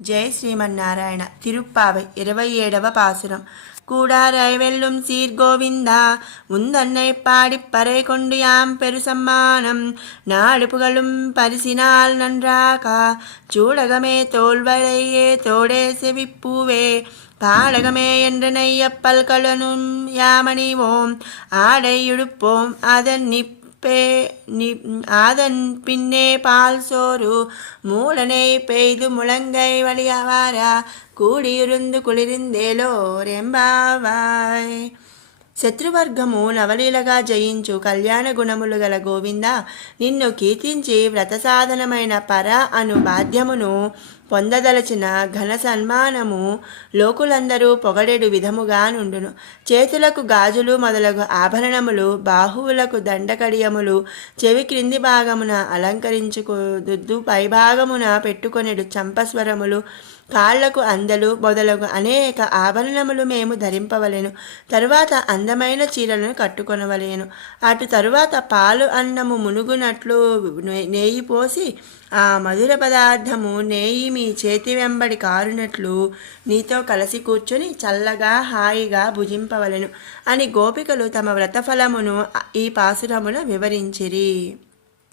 జై శ్రీమన్నారాయణ. తిరుప్పావై 27వ పాసురం. கூடாராய் வெல்லும் சீர்கோவிந்தா உந்தன்னை பாடிப்பறை கொண்டு யாம் பெரு சம்மானம் நாடு புகழும் பரிசினால் நன்றாகா சூடகமே தோல்வரையே தோடே செவிப்பூவே பாடகமே என்று நெய்யப்பல் கலனும் யாமணிவோம் ஆடை இழுப்போம் அதன் பின்னே பால் சோறு மூலனை பெய்து முழங்கை வழியவாரா కూడియురుందు కుళిరిందేలోరెంబావాయ్. శత్రువర్గము నవలీలగా జయించు కళ్యాణ గుణములు గల గోవింద, నిన్ను కీర్తించి వ్రతసాధనమైన పర అను బాధ్యమును పొందదలచిన ఘన సన్మానము లోకులందరూ పొగడెడు విధముగా నుండును. చేతులకు గాజులు మొదలగు ఆభరణములు, బాహువులకు దండకడియములు, చెవి క్రింది భాగమున అలంకరించుకొద్దు పైభాగమున పెట్టుకొనెడు చంపస్వరములు, కాళ్లకు అందలు మొదలగు అనేక ఆభరణములు మేము ధరింపవలెను. తరువాత అందమైన చీరలను కట్టుకొనవలేను. అటు తరువాత పాలు అన్నము మునుగునట్లు నెయ్యి పోసి ఆ మధుర పదార్థము నెయ్యి మీ చేతి వెంబడి కారునట్లు నీతో కలిసి కూర్చొని చల్లగా హాయిగా భుజింపవలెను అని గోపికలు తమ వ్రతఫలమును ఈ పాసురమున వివరించిరి.